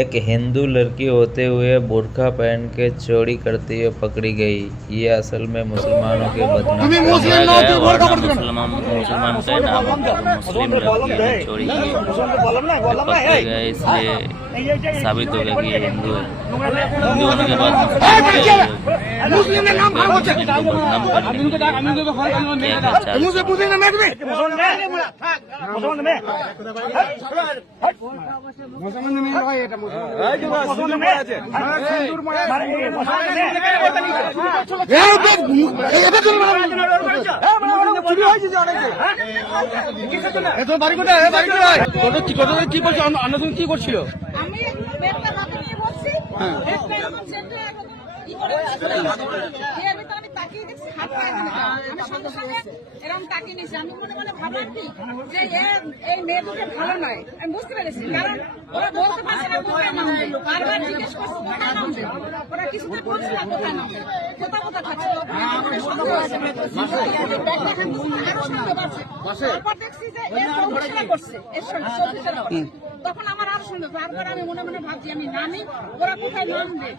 एक हिंदू लड़की होते हुए बुर्का पहन के चोरी करती हुए पकड़ी गई। ये असल में मुसलमानों के बदनाम मुसलमान का नाम मुस्लिम लड़की ने चोरी की पकड़े गए, इसलिए साबित हो गया कि ये हिंदू है। हिंदू होने के बाद मुस्लिम के बदनाम কি করছিল? এরকম তাকিয়ে নিয়েছি। আমি মনে মনে ভাবলাম কি যে এই মেয়ে দুটো ভালো নয়। আমি বুঝতে পেরেছি, কারণ ওরা বলতে পারছে না কোথায় নামবে। বারবার জিজ্ঞেস করছে কোথায় নামবে, ওরা কিছুতে বলছে না কোথায় নামবে, কোথা খাচ্ছে। তারপর দেখছি যে এর চৌকিশালা করছে, এর চৌকিশালা করছে। তখন আমার আর শুনবে, বারবার আমি মনে মনে ভাবছি আমি নামি, ওরা কোথায় নামবে।